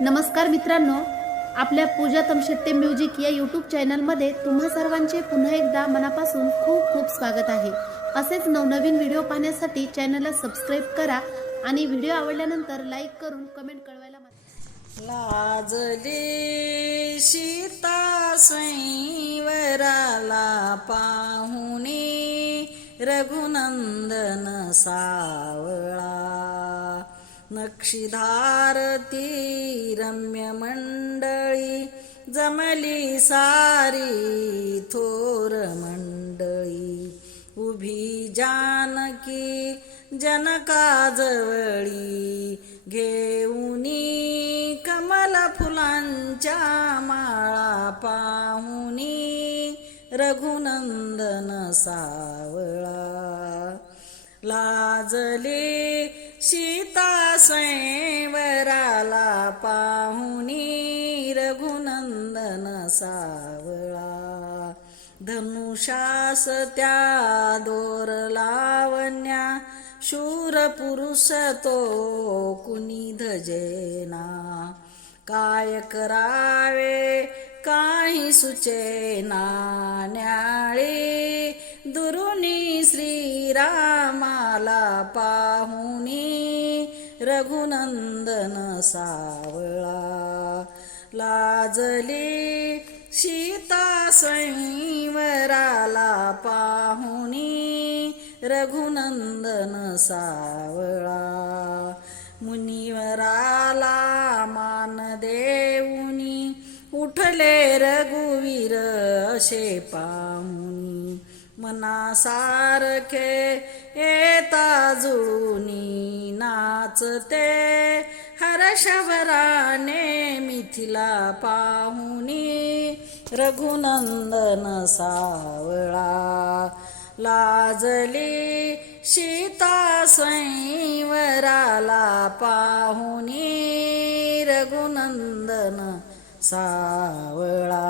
नमस्कार मित्रांनो, आपल्या पूजा तमशेट्टे म्युझिक या यूट्यूब चॅनलमध्ये तुम्हा सर्वांचे पुन्हा एकदा मनापासून खूप खूप स्वागत आहे। असेच नवनवीन व्हिडिओ पाहण्यासाठी चॅनलला सबस्क्राईब करा आणि व्हिडिओ आवडल्यानंतर लाईक करून कमेंट कळवायला लाजली सीता स्वयंवराला पाहुणे रघुनंदन सावळा नक्षीधार ती रम्य मंडळी जमली सारी थोर मंडळी उभी जानकी जनकाजवळी घेऊनी कमल फुलांच्या माळा पाहुनी रघुनंदन सावळा लाजली सीता स्वयंवराला पाहुनी रघुनंदन सावळा धनुषास त्या दोर लावण्या शूर पुरुष तो कुणी धजेना काय करावे काही सुचेना न्याळी दुरुनी श्रीरामाला पाहुनी रघुनंदन सावळा लाजली सीता स्वयंवराला पाहुनी रघुनंदन सावळा मुनिवराला मान देऊनी उठले रघुवीर असे पाहुनी मनासारखे येता जुळूनी नाचते हर्षभराने मिथिला पाहुनी रघुनंदन सावळा लाजली सीता स्वयंवराला पाहुनी रघुनंदन सावळा।